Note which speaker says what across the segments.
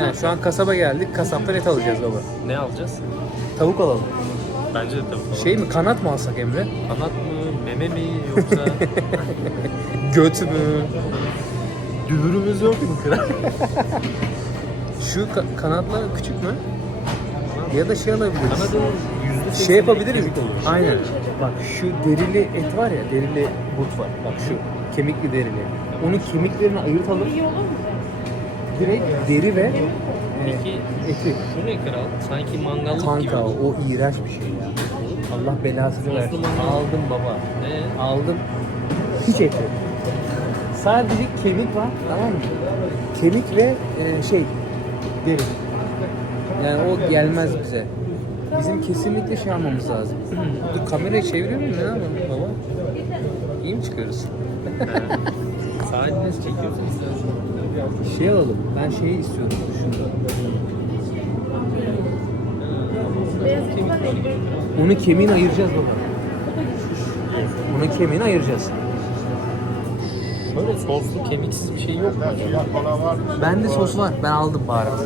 Speaker 1: Aynen, şu an kasaba geldik. Kasaptan et alacağız baba.
Speaker 2: Ne alacağız?
Speaker 1: Tavuk alalım.
Speaker 2: Bence de tavuk.
Speaker 1: Şey mi, kanat mı alsak Emre?
Speaker 2: Kanat mı, meme mi yoksa
Speaker 1: Göt mü?
Speaker 2: dübürümüz yok mu kral?
Speaker 1: Şu kanatlar küçük mü? Ya da şey alabiliriz.
Speaker 2: Kanadın %80'i
Speaker 1: Şey yapabiliriz.
Speaker 2: kemik olur.
Speaker 1: Aynen. Bak şu derili et var ya, derili but var. Bak şu kemikli derili. Onun kemiklerini ayırtalım. Direkt deri ve
Speaker 2: Peki
Speaker 1: eti.
Speaker 2: şu ne kral? Sanki mangallık gibi.
Speaker 1: Kanka o iğrenç bir şey ya. Allah belasını versin.
Speaker 2: Soslu mangal.
Speaker 1: Aldım baba.
Speaker 2: Ne?
Speaker 1: Aldım. Hiç et yok. Sadece kemik var, tamam mı? Kemik ve şey deri. Yani o gelmez bize. Bizim kesinlikle şey almamız lazım. Dur, kamerayı çeviriyor muyum? Ne yapalım baba? İyi mi çıkıyoruz?
Speaker 2: Saat nasıl çekiyorsun istersen?
Speaker 1: Şey alalım. Ben şeyi istiyorum. Şunu. Onun kemiğini ayıracağız baba. Onun kemiğini ayıracağız.
Speaker 2: Böyle soslu kemiksiz bir şey yok mu acaba?
Speaker 1: Bende sos var. Ben aldım baharat.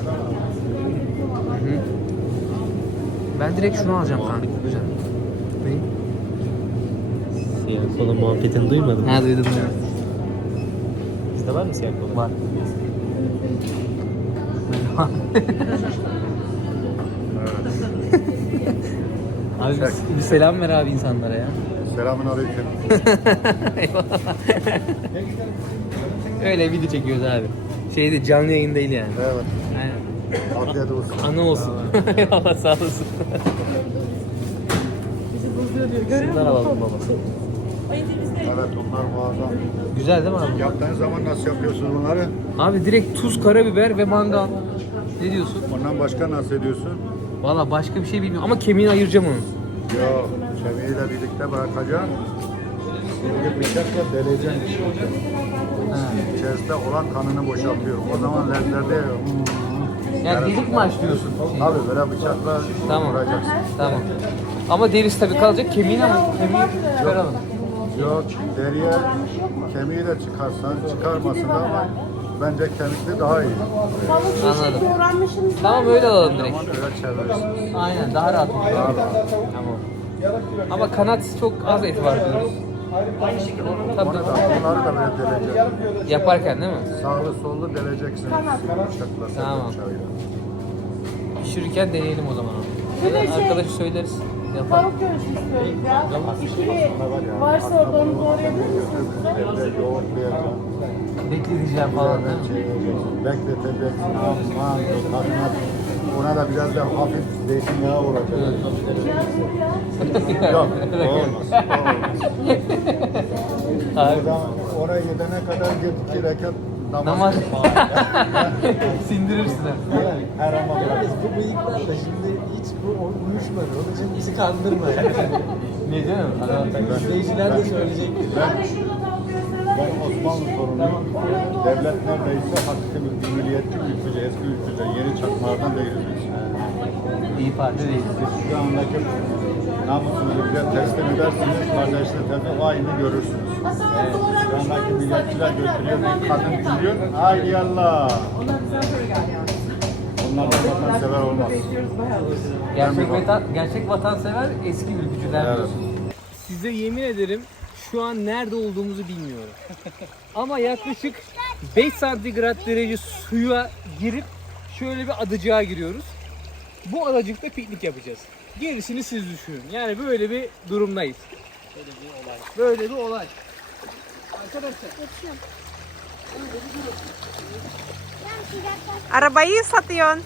Speaker 1: Ben direkt şunu alacağım kanka. Güzel. Ne?
Speaker 2: Siyah kola muhabbetini duymadın mı?
Speaker 1: Ha, duydum ya.
Speaker 2: Bizde var mı siyah kola?
Speaker 1: Var. Abi bir selam ver abi insanlara ya.
Speaker 3: Selamünaleyküm.
Speaker 1: Öyle video çekiyoruz abi. Şeyde canlı yayın değil yani.
Speaker 3: Evet.
Speaker 1: Aynen.
Speaker 3: Afiyet olsun.
Speaker 1: Anı olsun. Allah sağ olasın. Şundan alalım baba.
Speaker 3: Evet, bunlar muazzam.
Speaker 1: Güzel değil mi abi?
Speaker 3: Yaptığınız zaman nasıl yapıyorsunuz bunları?
Speaker 1: Abi direkt tuz, karabiber ve mangal. Ne diyorsun?
Speaker 3: Ondan başka nasıl ediyorsun?
Speaker 1: Valla başka bir şey bilmiyorum ama kemiğini ayıracağım onu.
Speaker 3: Yok, kemiğiyle birlikte bırakacaksın. Şimdi bıçakla deleceksin.
Speaker 1: Ha.
Speaker 3: İçerisinde olan kanını boşaltıyorum. O zaman lezzetli.
Speaker 1: Yani delik mi açlıyorsun?
Speaker 3: Abi böyle bıçakla
Speaker 1: Tamam.
Speaker 3: vuracaksın.
Speaker 1: Tamam. Ama derisi tabii kalacak. Kemiğini ama kemiği çıkaralım.
Speaker 3: Yok, deriye kemiği de çıkarsan, çıkarmasın da ama bence kemikli daha iyi.
Speaker 1: Anladım. Tamam, öyle alalım
Speaker 3: O
Speaker 1: direkt.
Speaker 3: zaman öyle çevirirsin.
Speaker 1: Aynen, daha rahat olur.
Speaker 3: Daha rahat.
Speaker 1: Tamam. Ama kanat çok az et var diyoruz. Tabii.
Speaker 3: Onu da, bunları da böyle deleceksin.
Speaker 1: Yaparken değil mi?
Speaker 3: Sağlı sollu deleceksiniz. Bıçakla,
Speaker 1: Tamam.
Speaker 3: bıçağıyla.
Speaker 1: Pişirirken deneyelim o zaman onu. Ya da arkadaşı söyleriz. Yapar.
Speaker 4: Tavuk göğsü istiyoruz ya. İkili varsa orada onu doğrayabilir misiniz?
Speaker 3: Evde yoğurtlayacağım.
Speaker 1: Bekleteceğim falan değil mi?
Speaker 3: Bekleteceksin. Aman tadına. Ona da biraz da hafif zeytinyağı olacak. Yok, o olmaz. O olmaz.
Speaker 1: Abi.
Speaker 3: Oraya gidene kadar iki rekat
Speaker 1: Namaz.
Speaker 3: namaz.
Speaker 1: Sindirirsin.
Speaker 3: Yani her ama bırak.
Speaker 5: Bu bıyıklar da şimdi hiç bu uyuşmadı. Onun için bizi kandırma.
Speaker 1: Ne değil mi?
Speaker 5: İzleyiciler de söyleyecek.
Speaker 3: Ben Osmanlı torunuyum. Devlet neredeyse hakiki bir milliyetçi ülküce, eski ülküce, yeni çakmalardan değiliz biz.
Speaker 1: İyi Parti değil.
Speaker 3: Siz şu andaki namusunuzu bize teslim edersiniz, kardeşler tabii aynı görürsünüz. Evet. Şu andaki milliyetçiler götürüyor, bir kadın gülüyor. Ay yallah. Onlardan vatansever olmaz.
Speaker 1: Gerçek vatansever eski ülkücüler.
Speaker 3: Evet.
Speaker 1: Size yemin ederim şu an nerede olduğumuzu bilmiyorum. Ama yaklaşık 5 santigrat derece suya girip şöyle bir adacığa giriyoruz. Bu adacıkta piknik yapacağız. Gerisini siz düşünün. Yani böyle bir durumdayız. Böyle bir olay. Arkadaşlar.
Speaker 4: Arabayı satıyorsun.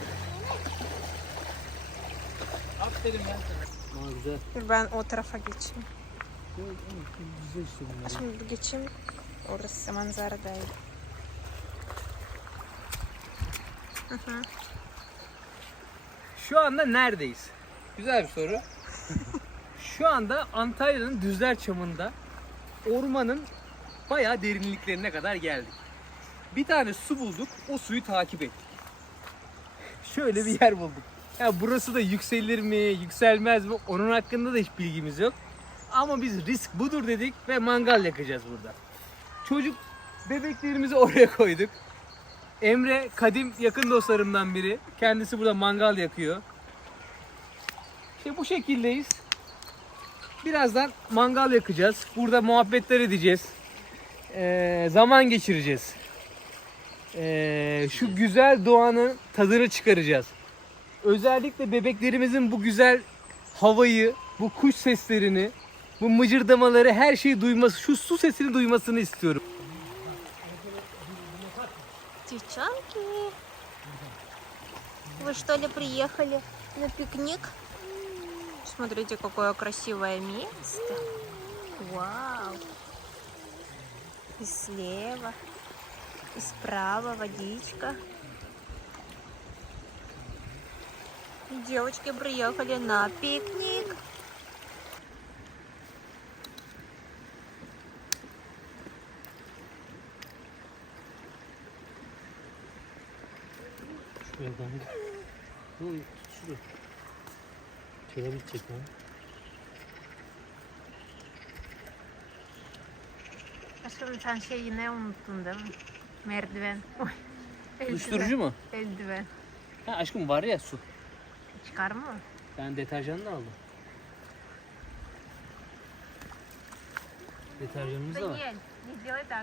Speaker 1: Aferin ben sana. Güzel.
Speaker 4: Dur ben o tarafa geçeyim.
Speaker 1: Güzel işte bunlar.
Speaker 4: Şimdi bir geçeyim. Orası manzara değil.
Speaker 1: Şu anda neredeyiz? Güzel bir soru. Şu anda Antalya'nın Düzler Çamı'nda ormanın bayağı derinliklerine kadar geldik. Bir tane su bulduk, o suyu takip ettik. Şöyle bir yer bulduk. Ya burası da yükselir mi, yükselmez mi onun hakkında da hiç bilgimiz yok. Ama biz risk budur dedik ve mangal yakacağız burada. Çocuk bebeklerimizi oraya koyduk. Emre kadim yakın dostlarımdan biri. Kendisi burada mangal yakıyor. İşte bu şekildeyiz. Birazdan mangal yakacağız. Burada muhabbetler edeceğiz. Zaman geçireceğiz. Şu güzel doğanın tadını çıkaracağız. Özellikle bebeklerimizin bu güzel havayı, bu kuş seslerini, bu mıcırdamaları, her şeyi duyması, şu su sesini duymasını istiyorum.
Speaker 6: Девчонки, вы что ли приехали на пикник? Смотрите, какое красивое место. Вау. И слева, и справа водичка. И девочки приехали на пикник.
Speaker 2: Şuraya kanka. Ne oluyor? Şuraya. Şöyle bitecek lan.
Speaker 6: Aşkım sen şey yine unuttun değil mi? Merdiven. Oy.
Speaker 1: Uyuşturucu mu?
Speaker 6: Eldiven.
Speaker 1: Ha aşkım var ya su.
Speaker 6: Çıkar mı?
Speaker 1: Ben deterjanı da aldım. Deterjanımız da var.
Speaker 6: Daniel, не делай так.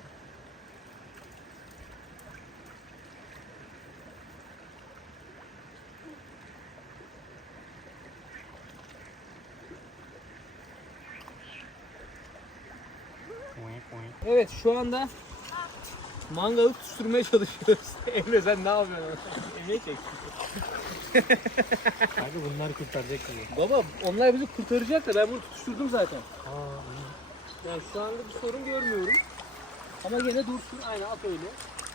Speaker 1: Evet şu anda mangalı tutuşturmaya çalışıyoruz. Emre sen ne yapıyorsun? Emre çek.
Speaker 2: Kanka bunlar kurtaracak gibi.
Speaker 1: Baba onlar bizi kurtaracak da ben bunu tutuşturdum zaten.
Speaker 2: Aa,
Speaker 1: Yani şu anda bir sorun görmüyorum. Ama gene dursun aynen at öyle.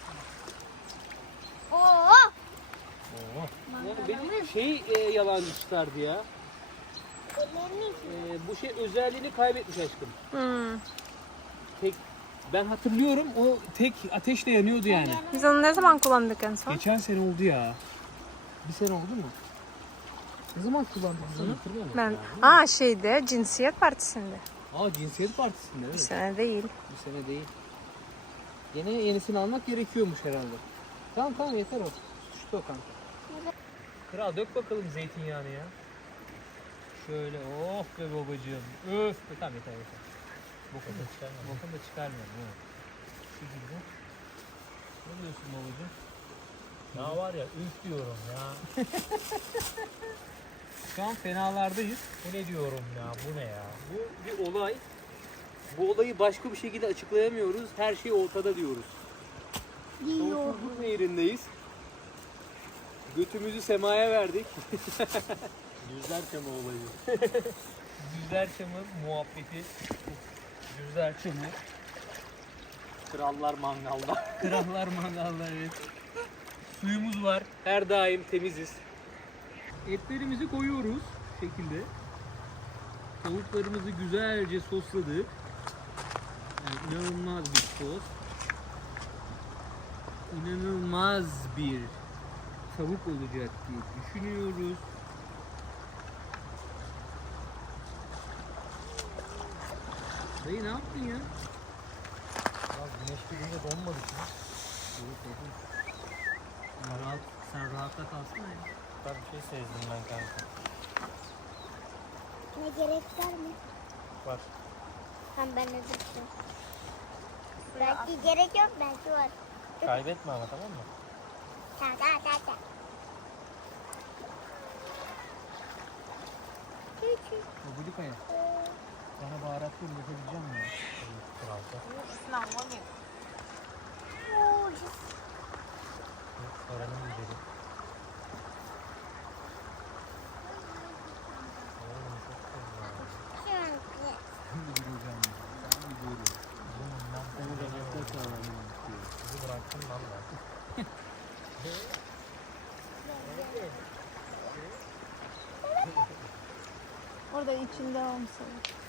Speaker 6: Oo!
Speaker 1: Yani benim şey yalancı çıkardı ya. Bu şey özelliğini kaybetmiş aşkım.
Speaker 6: Hmm.
Speaker 1: Tek ben hatırlıyorum o tek ateşle yanıyordu yani.
Speaker 6: Biz onu ne zaman kullandık en son?
Speaker 1: Geçen sene oldu ya. Bir sene oldu mu? Ne zaman kullandın bunu?
Speaker 6: Ben şeyde cinsiyet partisinde.
Speaker 1: Cinsiyet partisinde
Speaker 6: Bir
Speaker 1: evet.
Speaker 6: sene değil.
Speaker 1: Bir sene değil. Yine yenisini almak gerekiyormuş herhalde. Tamam yeter o. Tutuştu o kanka. Kral dök bakalım zeytinyağını ya. Şöyle oh be babacığım. Öf be tamam yeter. Bokunu da çıkarmıyorum. Bokunu da çıkarmıyorum. Evet. Şu gibi. Ne diyorsun babacığım?
Speaker 2: ya var ya üf diyorum ya.
Speaker 1: Şu an fenalardayız.
Speaker 2: Bu ne diyorum ya? Bu ne ya?
Speaker 1: Bu bir olay. Bu olayı başka bir şekilde açıklayamıyoruz. Her şey ortada diyoruz. Sonsuzluk nehrindeyiz. Götümüzü semaya verdik.
Speaker 2: Yüzler çamı olayı.
Speaker 1: Düzler çamı muhabbeti. Düzler çamı.
Speaker 2: Krallar mangalda.
Speaker 1: Krallar mangallar evet. Suyumuz var. Her daim temiziz. Etlerimizi koyuyoruz bu şekilde. Tavuklarımızı güzelce sosladık. Yani inanılmaz bir sos. İnanılmaz bir tavuk olacak diye düşünüyoruz. Dayı ne yaptın ya?
Speaker 2: Ya güneş girince donmadık mı?
Speaker 1: Rahat, sen rahatta kalsana ya.
Speaker 2: Ben bir şey sezdim ben kanka.
Speaker 7: Ne gerek var mı?
Speaker 2: Var.
Speaker 7: Tamam ben de düştüm. Belki gerek yok belki var.
Speaker 2: Kaybetme ama tamam mı?
Speaker 7: Tamam.
Speaker 1: Babuli Kaya. Bana baharatlı yapabileceğim mi?
Speaker 2: Kralda. Oranın güzeli. Oğlum çok güzel. Bizi bıraktın lan ben.
Speaker 6: Orada içinde olmasa.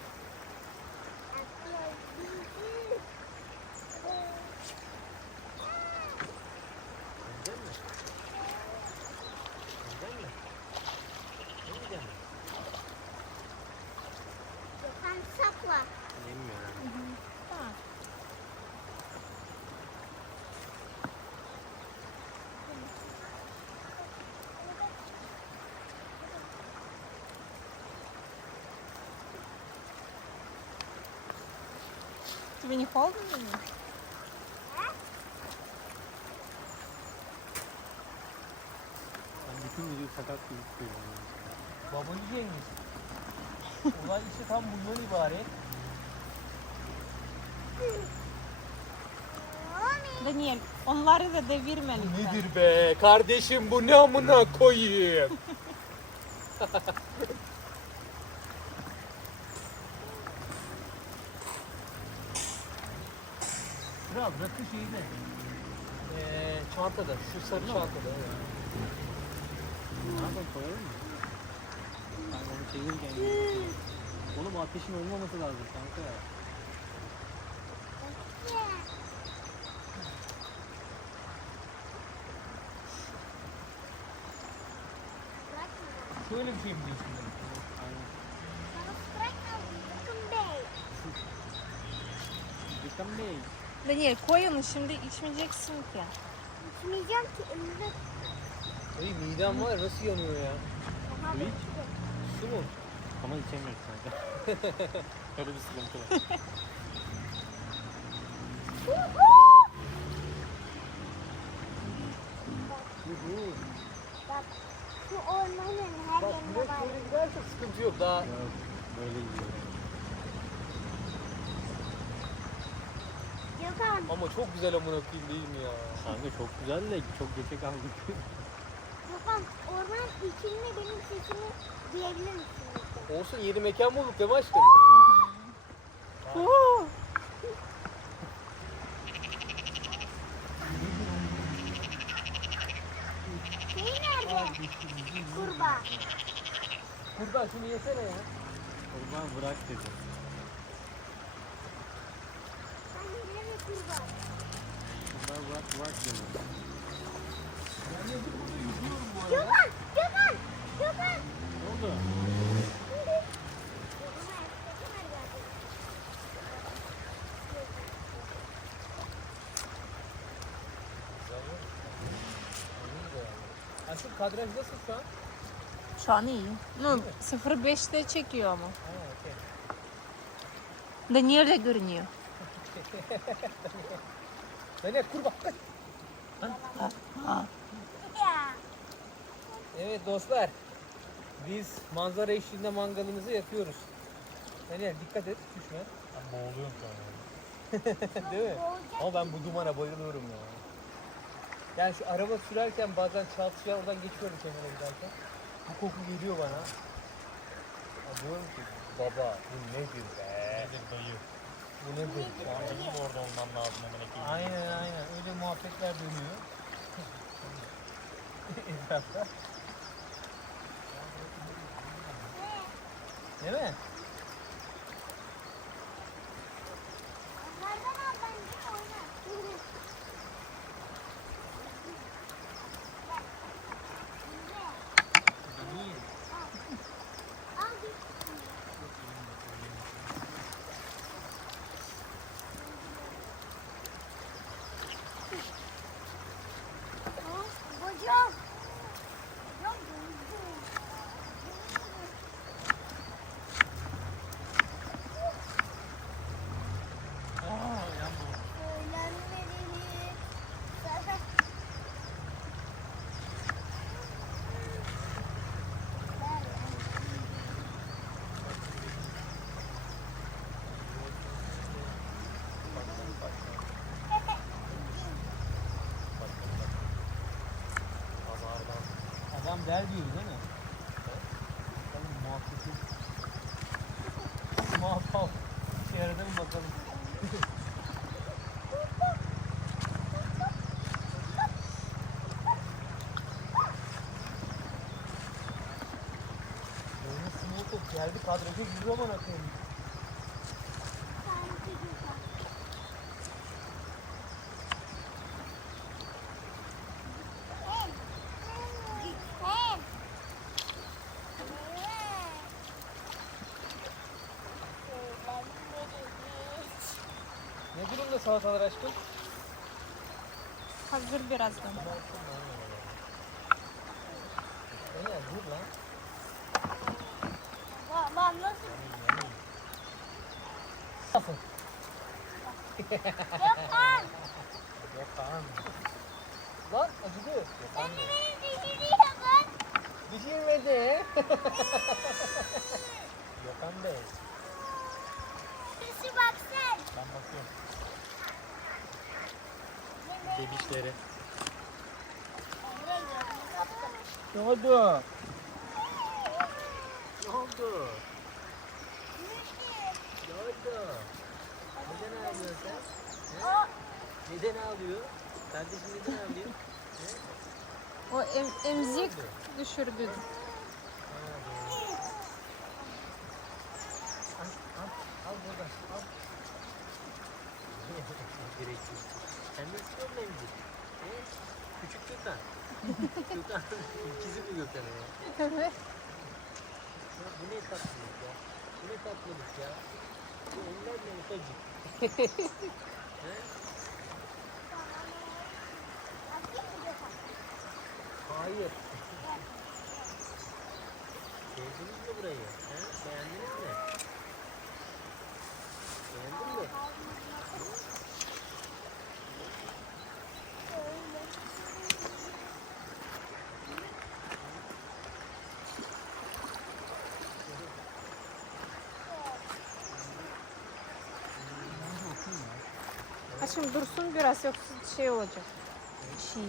Speaker 7: Sen sakla.
Speaker 6: Тебе не холодно?
Speaker 2: Ben bütün video sakat gözüküyorum.
Speaker 1: Babacı Cengiz. Olay işi tam bundan ibaret.
Speaker 6: Daniel, onları da devirme lütfen.
Speaker 1: Nedir be? Kardeşim bu ne amına koyayım? Kral rakı şeyde. Çantada. Şu sarı çantada.
Speaker 2: Nereden koyalım mı? Ben onu çevirirken oğlum ateşin olmaması lazım kanka ya.
Speaker 1: Şöyle bir şey mi diyorsun?
Speaker 2: Dikkat Bey.
Speaker 6: Daniel, koy onu şimdi içmeyeceksin ki.
Speaker 7: İçmeyeceğim ki önümde.
Speaker 1: Ay midem var nasıl yanıyor ya?
Speaker 2: Su iç.
Speaker 1: Su mu?
Speaker 2: Ama içemiyoruz kanka. Öyle bir sıkıntı var.
Speaker 7: Bak şu ormanın her
Speaker 1: Bak
Speaker 7: yerinde
Speaker 1: direkt
Speaker 7: var.
Speaker 1: böyle giderse sıkıntı yok daha.
Speaker 2: Böyle gidiyor.
Speaker 7: Gökhan,
Speaker 1: Ama çok güzel amına koyayım değil mi ya?
Speaker 2: Kanka çok güzel de çok geçe kaldık.
Speaker 7: Gökhan ormanın içinde benim sesimi duyabilir misin? lütfen?
Speaker 1: Olsun yeni mekan bulduk değil mi aşkım?
Speaker 7: Şey nerede? Kurbağa.
Speaker 1: Kurban şunu yesene ya.
Speaker 2: Kurban bırak dedi.
Speaker 7: Hani nerede kurbağa?
Speaker 2: Kurban bırak dedi.
Speaker 7: Gökhan! Gökhan! Gökhan!
Speaker 2: Ne oldu?
Speaker 1: Aşkım kadraj nasıl şu an?
Speaker 6: Şu an iyi. Ну, 0.5'te çekiyor ama.
Speaker 1: Okey.
Speaker 6: Daniel de görünüyor.
Speaker 1: Daniel kurban.
Speaker 7: Ya.
Speaker 1: Evet dostlar. Biz manzara eşliğinde mangalımızı yakıyoruz. Daniel dikkat et düşme.
Speaker 2: Ben boğuluyorum şu an.
Speaker 1: Değil mi? Ama ben bu dumana bayılıyorum ya. Yani şu araba sürerken bazen çarpışıyor oradan geçiyorum kenara giderken. Bu koku geliyor bana. Ya diyorum ki baba bu nedir be?
Speaker 2: Nedir dayı?
Speaker 1: Bu nedir?
Speaker 2: Şu an benim de orada olmam lazım hemen ekeyim.
Speaker 1: Aynen öyle muhabbetler dönüyor. Etrafta. Değil mi?
Speaker 7: Onlardan al bence oyna. Al bir. Bacım. Yok. Söylenmeli. Zaten.
Speaker 1: Adam der diyoruz değil mi? Bakalım muhabbeti. Muhabbet. İşe yaradı mı bakalım. Oyunun small talk geldi kadraja girdi aman akıyım. Ne durumda salatalar aşkım?
Speaker 6: Hazır birazdan.
Speaker 1: Ne dur lan?
Speaker 7: Bak nasıl?
Speaker 1: Nasıl?
Speaker 2: Gökhan.
Speaker 1: Lan acıdı.
Speaker 2: Gökhan Bey.
Speaker 7: Beni düşürüyorsun.
Speaker 1: Düşürmedi.
Speaker 2: Gökhan Bey.
Speaker 7: Birisi baksın.
Speaker 2: Ben bakıyorum. Bebişleri.
Speaker 1: Ne oldu?
Speaker 2: Ne oldu? Ne oldu? Neden ağlıyorsun sen? He? Neden ağlıyor? Kardeşim neden ağlıyor?
Speaker 6: O emzik düşürdü.
Speaker 2: Al buradan. Al. Gereksiz. Sen ne istiyorsun emzik? He? Küçük Gökhan. Gökhan. İkizi mi Gökhan'ın ya?
Speaker 6: Evet.
Speaker 2: Ya bu ne tatlılık ya? Bu ne tatlılık ya? Bu eller ne ufacık? He? Hayır. Sevdiniz mi burayı? He? Beğendiniz mi? Beğendin mi?
Speaker 6: Ha şimdi dursun biraz yoksa şey olacak. Çiğ.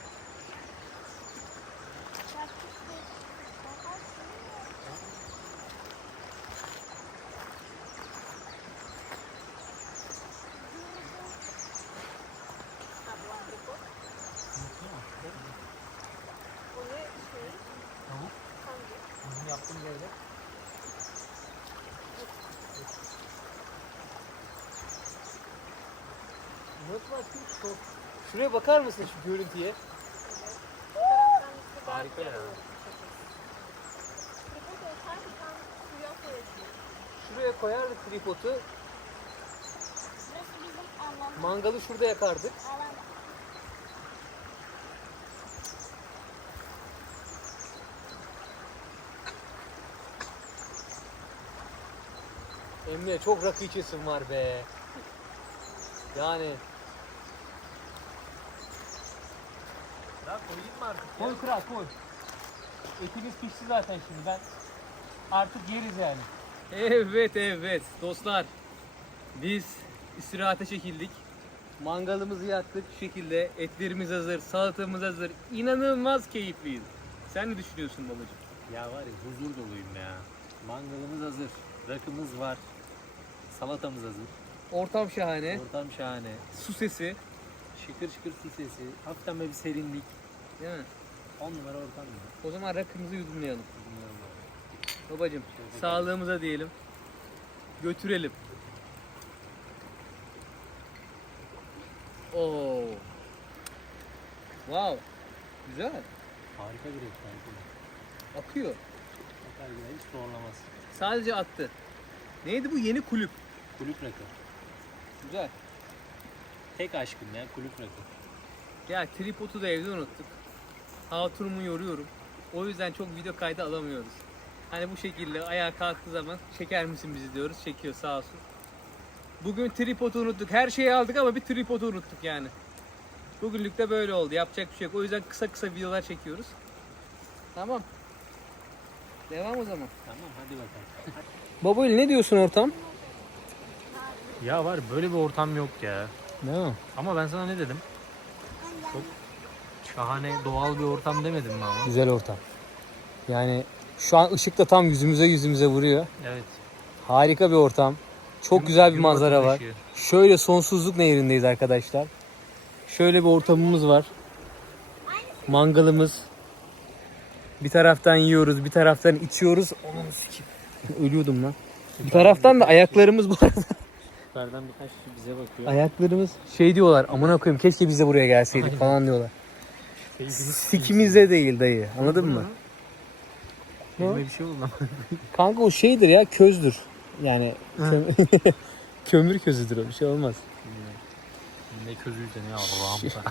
Speaker 2: Bizim yaptığımız evde.
Speaker 1: Nasıl baktın? Şuraya bakar mısın şu görüntüye?
Speaker 2: Harika ya.
Speaker 1: Şuraya koyardık tripodu.
Speaker 7: Burası bizim alan.
Speaker 1: Mangalı şurada yakardık.
Speaker 7: Alan.
Speaker 1: Emre çok rakı içesim var be. Yani.
Speaker 2: Daha koyayım mı artık?
Speaker 1: Koy kral koy. Etimiz pişti zaten şimdi ben artık yeriz yani. Evet dostlar. Biz istirahate çekildik. Mangalımızı yaktık şu şekilde. Etlerimiz hazır, salatamız hazır. İnanılmaz keyifliyiz. Sen ne düşünüyorsun babacığım?
Speaker 2: Ya var ya huzur doluyum ya. Mangalımız hazır. Rakımız var. Salatamız hazır.
Speaker 1: Ortam şahane.
Speaker 2: Ortam şahane.
Speaker 1: Su sesi.
Speaker 2: Şıkır şıkır su sesi. Hafiften böyle bir serinlik.
Speaker 1: Değil mi?
Speaker 2: 10 numara ortam ya.
Speaker 1: O zaman rakımızı yudumlayalım.
Speaker 2: Bilmiyorum abi.
Speaker 1: Babacığım sağlığımıza diyelim. Götürelim. Oo. Wow. Güzel.
Speaker 2: Harika bir et. Harika.
Speaker 1: Akıyor.
Speaker 2: Bakar güzel hiç zorlamaz.
Speaker 1: Sadece attı. Neydi bu yeni kulüp?
Speaker 2: Kulüp rakı.
Speaker 1: Güzel.
Speaker 2: Tek aşkım ya kulüp rakı.
Speaker 1: Ya tripodu da evde unuttuk. Hatunumu yoruyorum. O yüzden çok video kaydı alamıyoruz. Hani bu şekilde ayağa kalktığı zaman çeker misin bizi diyoruz. Çekiyor sağ olsun. Bugün tripodu unuttuk. Her şeyi aldık ama bir tripodu unuttuk yani. Bugünlük de böyle oldu. Yapacak bir şey yok. O yüzden kısa kısa videolar çekiyoruz. Tamam. Devam o zaman.
Speaker 2: Tamam hadi bakalım.
Speaker 1: Babayla ne diyorsun ortam?
Speaker 2: Ya var böyle bir ortam yok ya.
Speaker 1: Ne o?
Speaker 2: Ama ben sana ne dedim? Çok şahane doğal bir ortam demedim mi ama?
Speaker 1: Güzel ortam. Yani şu an ışık da tam yüzümüze vuruyor.
Speaker 2: Evet.
Speaker 1: Harika bir ortam. Çok güzel bir
Speaker 2: Gün
Speaker 1: manzara
Speaker 2: batımı
Speaker 1: var.
Speaker 2: ışığı.
Speaker 1: Şöyle sonsuzluk nehrindeyiz arkadaşlar. Şöyle bir ortamımız var. Mangalımız. Bir taraftan yiyoruz, bir taraftan içiyoruz. Onun sikeyim. Ölüyordum lan. Bir taraftan da ayaklarımız bu arada.
Speaker 2: Yukarıdan birkaç kişi bize bakıyor.
Speaker 1: Ayaklarımız şey diyorlar. Amına koyayım keşke biz de buraya gelseydik falan diyorlar. Sikimizde değil dayı. Anladın mı?
Speaker 2: Elime bir şey oldu lan.
Speaker 1: Kanka o şeydir ya, közdür. Yani kömür közüdür o, bir şey olmaz.
Speaker 2: Ne közüyse ne Allah'ım.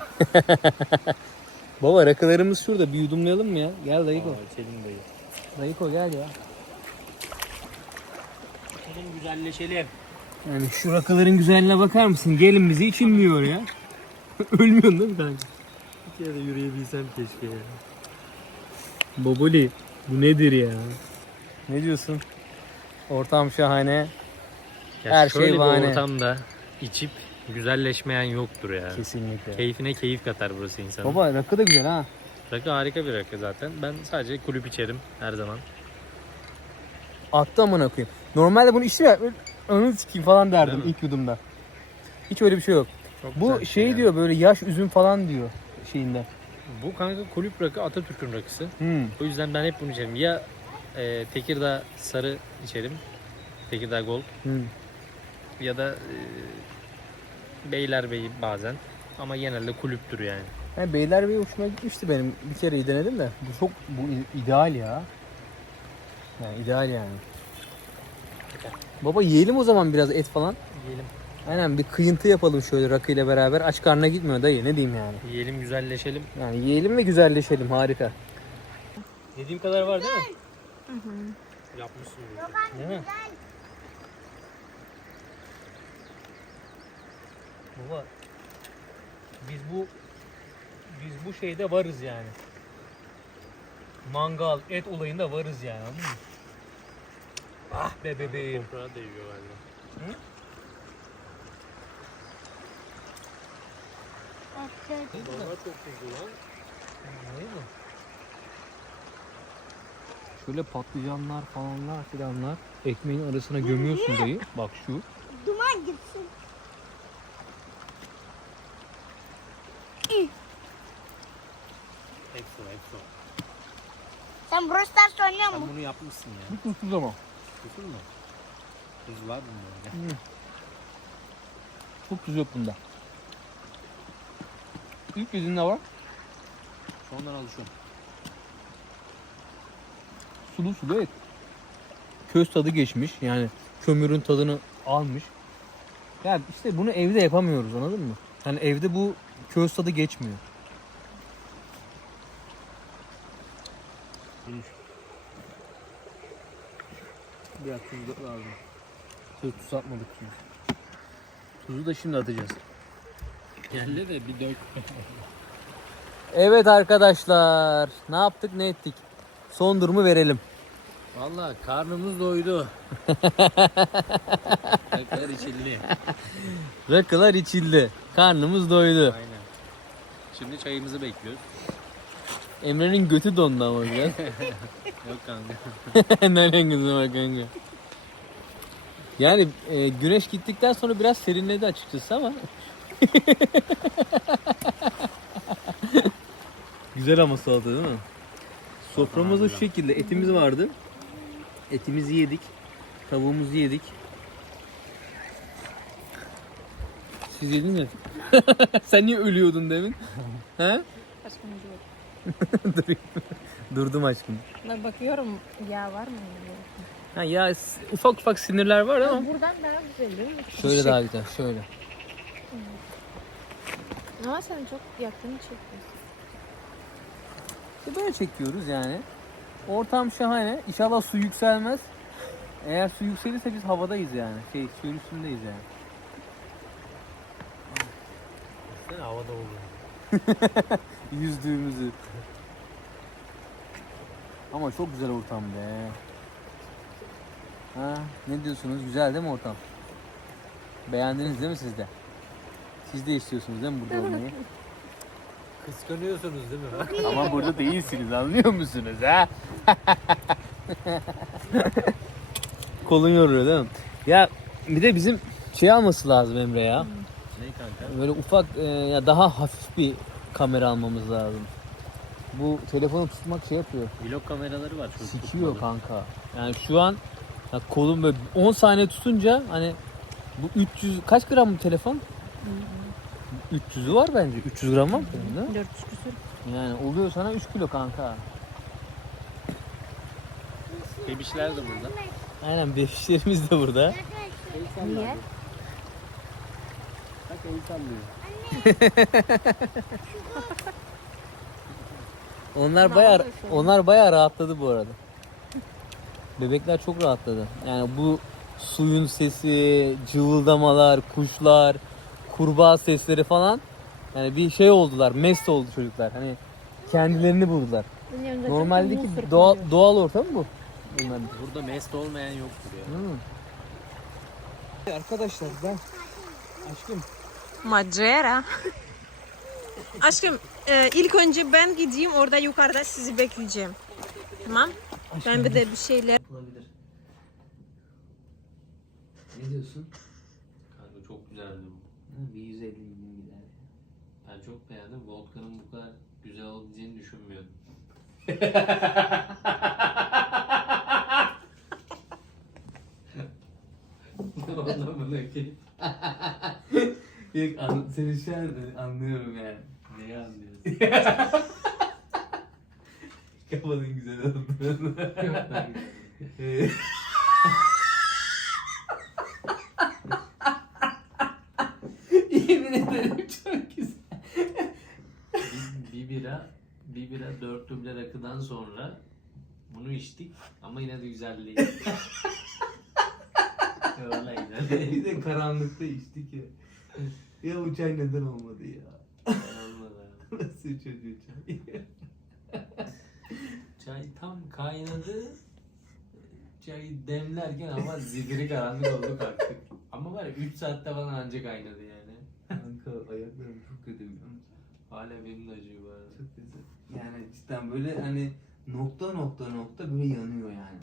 Speaker 1: Baba rakılarımız şurada, bir yudumlayalım mı ya? Gel dayıko.
Speaker 2: İçelim dayı.
Speaker 1: Dayıko gel ya.
Speaker 2: İçelim güzelleşelim.
Speaker 1: Yani şu rakıların güzelliğine bakar mısın? Gelin bizi hiç inmiyor ya. Ölmüyorsun değil mi kanka?
Speaker 2: Bir kere de yürüyebilsem keşke ya.
Speaker 1: Baboli bu nedir ya? Ne diyorsun? Ortam şahane.
Speaker 2: Ya
Speaker 1: Her
Speaker 2: şöyle
Speaker 1: şey
Speaker 2: bir
Speaker 1: bahane.
Speaker 2: ortamda içip güzelleşmeyen yoktur ya.
Speaker 1: Kesinlikle.
Speaker 2: Keyfine keyif katar burası insanın.
Speaker 1: Baba rakı da güzel ha.
Speaker 2: Rakı harika bir rakı zaten. Ben sadece kulüp içerim her zaman.
Speaker 1: Attı amına koyayım. Normalde bunu içtim ya. Anı sikeyim falan derdim
Speaker 2: Değil mi?
Speaker 1: ilk yudumda. Hiç öyle bir şey yok.
Speaker 2: Çok
Speaker 1: Bu
Speaker 2: güzel bir
Speaker 1: şey
Speaker 2: ya.
Speaker 1: diyor böyle yaş üzüm falan diyor şeyinde.
Speaker 2: Bu kanka kulüp rakı Atatürk'ün rakısı.
Speaker 1: Hmm.
Speaker 2: O yüzden ben hep bunu içerim. Ya Tekirdağ sarı içerim. Tekirdağ Gold.
Speaker 1: Hmm.
Speaker 2: Ya da Beylerbeyi bazen. Ama genelde kulüptür yani.
Speaker 1: Yani Beylerbeyi hoşuma gitmişti benim. Bir kere iyi denedim de. Bu ideal ya. Yani ideal yani. Baba yiyelim o zaman biraz et falan.
Speaker 2: Yiyelim.
Speaker 1: Aynen bir kıyıntı yapalım şöyle rakıyla beraber. Aç karnına gitmiyor dayı ne diyeyim yani.
Speaker 2: Yiyelim, güzelleşelim.
Speaker 1: Yani yiyelim ve güzelleşelim harika.
Speaker 2: Dediğim kadar var değil mi? Yapmışsın.
Speaker 1: Değil mi? Baba biz bu şeyde varız yani. Mangal, et olayında varız yani anladın mı? Ah be bebeğim.
Speaker 2: Toprağa değiyor galiba. Vallahi çok tuzlu lan.
Speaker 1: Şöyle patlıcanlar falanlar filanlar ekmeğin arasına gömüyorsun dayı. Bak şu.
Speaker 7: Duman gitsin.
Speaker 2: Ekstra.
Speaker 7: Sen Brawl Stars oynuyor
Speaker 2: Sen
Speaker 7: musun?
Speaker 2: bunu yapmışsın ya.
Speaker 1: Tuzsuz ama.
Speaker 2: Tuzlu mu? Tuz var bunda.
Speaker 1: Çok tuz yok bunda. İlk yediğinde var.
Speaker 2: Sonradan alışıyorum.
Speaker 1: Sulu sulu et. Köz tadı geçmiş. Yani kömürün tadını almış. Ya işte bunu evde yapamıyoruz anladın mı? Hani evde bu köz tadı geçmiyor. Biraz tuz da lazım. Tuz atmadık tuzu. Tuzu da şimdi atacağız.
Speaker 2: Geldi de bir dök.
Speaker 1: Evet arkadaşlar. Ne yaptık ne ettik? Son durumu verelim.
Speaker 2: Valla karnımız doydu. Rakılar içildi.
Speaker 1: Rakılar içildi. Karnımız doydu.
Speaker 2: Aynen. Şimdi çayımızı bekliyoruz.
Speaker 1: Emre'nin götü dondu ama biraz.
Speaker 2: Yok kanka.
Speaker 1: Nereden kızım bak kanka. Yani güneş gittikten sonra biraz serinledi açıkçası ama. Güzel ama salata değil mi? Soframız da şu şekilde. Etimiz vardı. Etimizi yedik. Tavuğumuzu yedik. Siz yediniz mi? Sen niye ölüyordun demin? He?
Speaker 6: Aşkım diyor.
Speaker 1: Durdum aşkım.
Speaker 6: Ben bakıyorum yağ var mı?
Speaker 1: Ha ya ufak ufak sinirler var ama.
Speaker 6: Buradan daha güzel değil mi?
Speaker 1: Şöyle daha güzel. Şöyle.
Speaker 6: Ama sen çok yakın çekiyorsun.
Speaker 1: İşte böyle çekiyoruz yani. Ortam şahane. İnşallah su yükselmez. Eğer su yükselirse biz havadayız yani. Suyun üstündeyiz yani.
Speaker 2: Sen havada oldun.
Speaker 1: Yüzdüğümüzü. Ama çok güzel ortam be. Ha, ne diyorsunuz? Güzel değil mi ortam? Beğendiniz değil mi siz de? Siz de istiyorsunuz değil mi burada olmayı?
Speaker 2: Kıskanıyorsunuz değil mi?
Speaker 1: Ama burada değilsiniz anlıyor musunuz ha? Kolun yoruyor değil mi? Ya bir de bizim şey alması lazım Emre ya.
Speaker 2: Ne kanka?
Speaker 1: Böyle ufak ya daha hafif bir kamera almamız lazım. Bu telefonu tutmak şey yapıyor.
Speaker 2: Vlog kameraları var. Çok
Speaker 1: Sikiyor
Speaker 2: tutmalı.
Speaker 1: kanka. Yani şu an ya kolum böyle 10 saniye tutunca hani bu 300 kaç gram bu telefon? 300'ü var bence. 300 gram var mı? Değil mi?
Speaker 6: 400 küsür.
Speaker 1: Yani oluyor sana 3 kilo kanka.
Speaker 2: Bebişler de burada.
Speaker 1: Aynen bebişlerimiz de burada.
Speaker 6: Niye?
Speaker 2: Bak el sallıyor.
Speaker 1: Onlar bayağı rahatladı bu arada. Bebekler çok rahatladı. Yani bu suyun sesi, cıvıldamalar, kuşlar, kurbağa sesleri falan. Yani bir şey oldular, mest oldu çocuklar. Hani kendilerini buldular. Normaldeki doğal ortam bu. Bunlar.
Speaker 2: Burada mest olmayan yoktur ya.
Speaker 1: Arkadaşlar ben aşkım
Speaker 6: Macera. Aşkım ilk önce ben gideyim, orada yukarıda sizi bekleyeceğim. Tamam? Ben bir de bir şeyler...
Speaker 2: Olabilir.
Speaker 1: ne diyorsun?
Speaker 2: Kanka çok güzeldi bu.
Speaker 1: Bir 150 milyon gider.
Speaker 2: Ben çok beğendim. Vodka'nın bu kadar güzel olabileceğini düşünmüyordum. Anlamına ki.
Speaker 1: Yok seni şu an anlıyorum yani.
Speaker 2: Neyi anlıyorsun?
Speaker 1: Kafanın güzel olduğunu. Yemin ederim çok güzel.
Speaker 2: Bir bira 4 duble rakıdan sonra bunu içtik ama yine de güzel değil. Öyle yine.
Speaker 1: Bir de karanlıkta içtik ya. Ya bu çay neden olmadı ya?
Speaker 2: Anladım.
Speaker 1: Nasıl çocuğu çay?
Speaker 2: Çay tam kaynadı. Çayı demlerken ama zifiri karanlık oldu kalktık. Ama var ya 3 saatte falan ancak kaynadı yani.
Speaker 1: Kanka ayaklarım çok kötü biliyor musun?
Speaker 2: Hala benim de acıyor bu arada.
Speaker 1: Çok kötü. Yani cidden böyle hani nokta böyle yanıyor yani.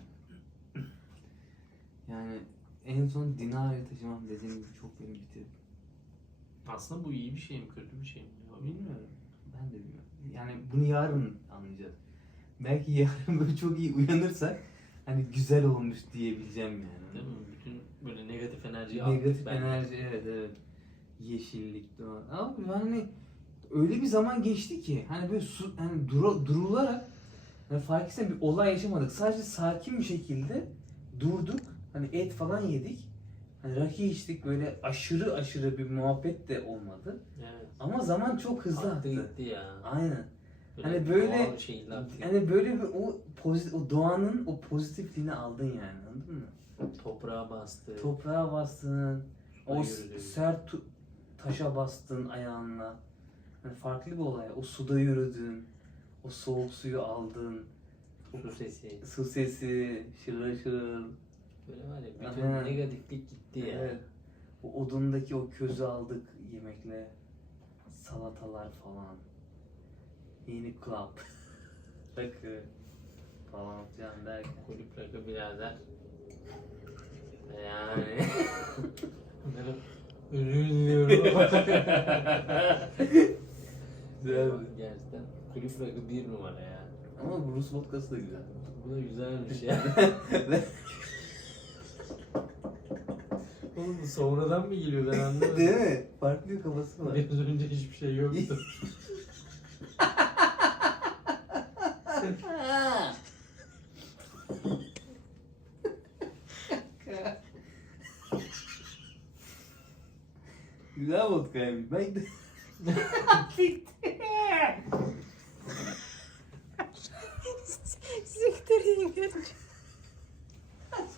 Speaker 1: Yani en son Dinar'ı taşımam dediğim gibi çok beni bitirdi.
Speaker 2: Aslında bu iyi bir şey mi kötü bir şey mi? Ya
Speaker 1: Bilmiyorum. Ben de bilmiyorum. Yani bunu yarın anlayacağız. Belki yarın böyle çok iyi uyanırsak hani güzel olmuş diyebileceğim yani.
Speaker 2: Değil mi? Bütün böyle negatif enerjiyi
Speaker 1: Negatif
Speaker 2: attık
Speaker 1: enerji evet. Yeşillik doğan. Abi hani öyle bir zaman geçti ki hani böyle hani durularak hani fark etsen bir olay yaşamadık. Sadece sakin bir şekilde durduk. Hani et falan yedik. Hani rakı içtik, böyle aşırı bir muhabbet de olmadı.
Speaker 2: Evet.
Speaker 1: Ama zaman çok hızlı
Speaker 2: Attı
Speaker 1: aktı.
Speaker 2: gitti ya.
Speaker 1: Aynen.
Speaker 2: Böyle
Speaker 1: Hani böyle
Speaker 2: doğal şeyler attı.
Speaker 1: hani böyle bir o doğanın o pozitifliğini aldın yani, anladın mı?
Speaker 2: Toprağa bastı.
Speaker 1: Toprağa bastın, o
Speaker 2: yürüdün.
Speaker 1: sert taşa bastın ayağınla. Hani farklı bir olay. O suda yürüdün, o soğuk suyu aldın,
Speaker 2: Su sesi.
Speaker 1: su sesi, şırıl şırıl.
Speaker 2: Böyle var ya bütün
Speaker 1: Aha.
Speaker 2: negatiflik gitti ya.
Speaker 1: Evet. O odundaki o közü aldık yemekle. Salatalar falan. Yeni club. Rakı falan filan derken.
Speaker 2: Kulüp rakı birader. Yani. Bunları özür diliyorum ama.
Speaker 1: Güzel.
Speaker 2: Gerçekten kulüp rakı 1 numara ya.
Speaker 1: Ama Rus vodkası da güzel.
Speaker 2: Bu da güzelmiş ya. Oğlum bu sonradan mı geliyor ben anlamadım.
Speaker 1: Değil mi? Farklı bir kafası var.
Speaker 2: Biraz önce hiçbir şey yoktu.
Speaker 1: Güzel vodkaymış. Ben de...
Speaker 6: Siktir gerçekten.